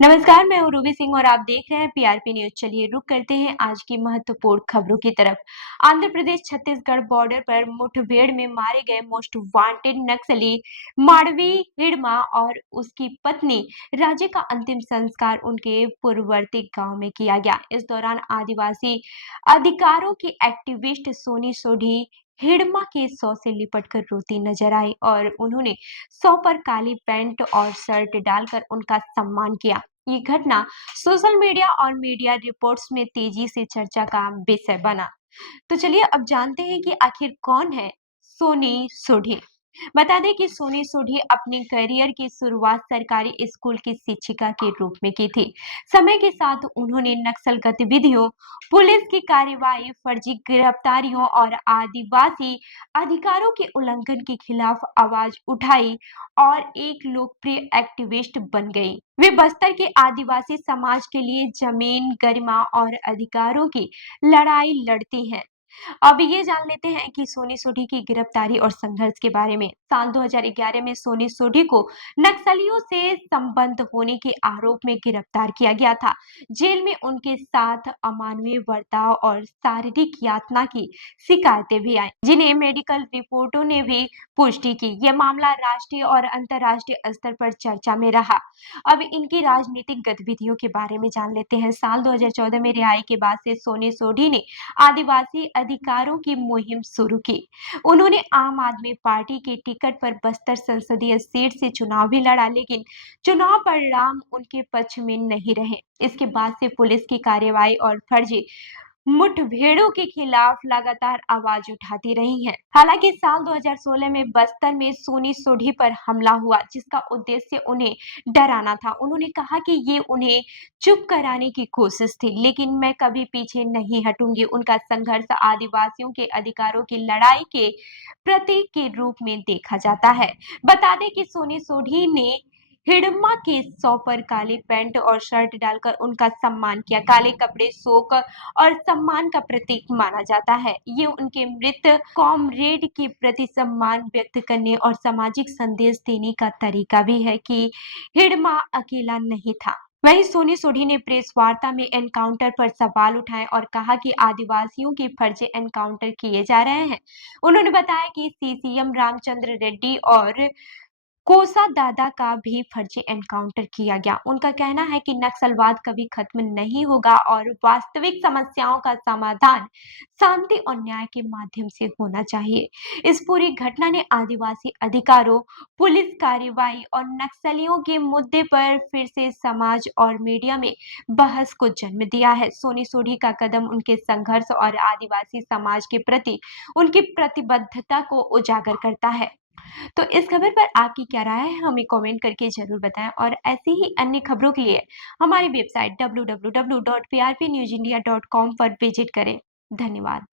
नमस्कार, मैं हूँ रूबी सिंह और आप देख रहे हैं पीआरपी न्यूज। चलिए रुक करते हैं आज की महत्वपूर्ण खबरों की तरफ। आंध्र प्रदेश छत्तीसगढ़ बॉर्डर पर मुठभेड़ में मारे गए मोस्ट वांटेड नक्सली माड़वी हिड़मा और उसकी पत्नी राजे का अंतिम संस्कार उनके पूर्ववर्ती गांव में किया गया। इस दौरान आदिवासी अधिकारों की एक्टिविस्ट सोनी सोढ़ी हिड़मा के शव से लिपटकर रोती नजर आई और उन्होंने शव पर काली पैंट और शर्ट डालकर उनका सम्मान किया। ये घटना सोशल मीडिया और मीडिया रिपोर्ट्स में तेजी से चर्चा का विषय बना। तो चलिए अब जानते हैं कि आखिर कौन है सोनी सोढ़ी। बता दें कि सोनी सोढ़ी अपने करियर की शुरुआत सरकारी स्कूल की शिक्षिका के रूप में की थी। समय के साथ उन्होंने नक्सल गतिविधियों, पुलिस की कार्रवाई, फर्जी गिरफ्तारियों और आदिवासी अधिकारों के उल्लंघन के खिलाफ आवाज उठाई और एक लोकप्रिय एक्टिविस्ट बन गई। वे बस्तर के आदिवासी समाज के लिए जमीन, गरिमा और अधिकारों की लड़ाई लड़ती हैं। अब ये जान लेते हैं कि सोनी सोढ़ी की गिरफ्तारी और संघर्ष के बारे में। साल 2011 में सोनी सोढ़ी को नक्सलियों से संबंध होने के आरोप में गिरफ्तार किया गया था। जेल में उनके साथ अमानवीय बर्ताव और शारीरिक यातना की शिकायतें भी आई, जिन्हें मेडिकल रिपोर्टों ने भी पुष्टि की। यह मामला राष्ट्रीय और अंतर्राष्ट्रीय स्तर पर चर्चा में रहा। अब इनकी राजनीतिक गतिविधियों के बारे में जान लेते हैं। साल 2014 में रिहाई के बाद से सोनी सोढ़ी ने आदिवासी अधिकारों की मुहिम शुरू की। उन्होंने आम आदमी पार्टी के टिकट पर बस्तर संसदीय सीट से चुनाव भी लड़ा, लेकिन चुनाव परिणाम उनके पक्ष में नहीं रहे। इसके बाद से पुलिस की कार्रवाई और फर्जी मुठभेड़ों के खिलाफ लगातार आवाज उठाती रही हैं। हालांकि साल 2016 में बस्तर में सोनी सोढ़ी पर हमला हुआ, जिसका उद्देश्य उन्हें डराना था। उन्होंने कहा कि ये उन्हें चुप कराने की कोशिश थी, लेकिन मैं कभी पीछे नहीं हटूंगी। उनका संघर्ष आदिवासियों के अधिकारों की लड़ाई के प्रतीक के रूप में देखा जाता है। बता दें कि सोनी सोढ़ी ने हिड़म्मा के शव पर काली पैंट और शर्ट डालकर उनका सम्मान किया। काले कपड़े शोक और सम्मान का प्रतीक माना जाता है। ये उनके मृत कॉमरेड के प्रति सम्मान व्यक्त करने और सामाजिक संदेश देने का तरीका भी है कि हिड़मा अकेला नहीं था। वहीं सोनी सोढ़ी ने प्रेस वार्ता में एनकाउंटर पर सवाल उठाए और कहा कि आदिवासियों के फर्जी एनकाउंटर किए जा रहे हैं। उन्होंने बताया कि सीसीएम रामचंद्र रेड्डी और कोसा दादा का भी फर्जी एनकाउंटर किया गया। उनका कहना है कि नक्सलवाद कभी खत्म नहीं होगा और वास्तविक समस्याओं का समाधान शांति और न्याय के माध्यम से होना चाहिए। इस पूरी घटना ने आदिवासी अधिकारों, पुलिस कार्रवाई और नक्सलियों के मुद्दे पर फिर से समाज और मीडिया में बहस को जन्म दिया है। सोनी सोढ़ी का कदम उनके संघर्ष और आदिवासी समाज के प्रति उनकी प्रतिबद्धता को उजागर करता है। तो इस खबर पर आपकी क्या राय है, हमें कमेंट करके जरूर बताएं और ऐसी ही अन्य खबरों के लिए हमारी वेबसाइट www.prpnewsindia.com पर विजिट करें। धन्यवाद।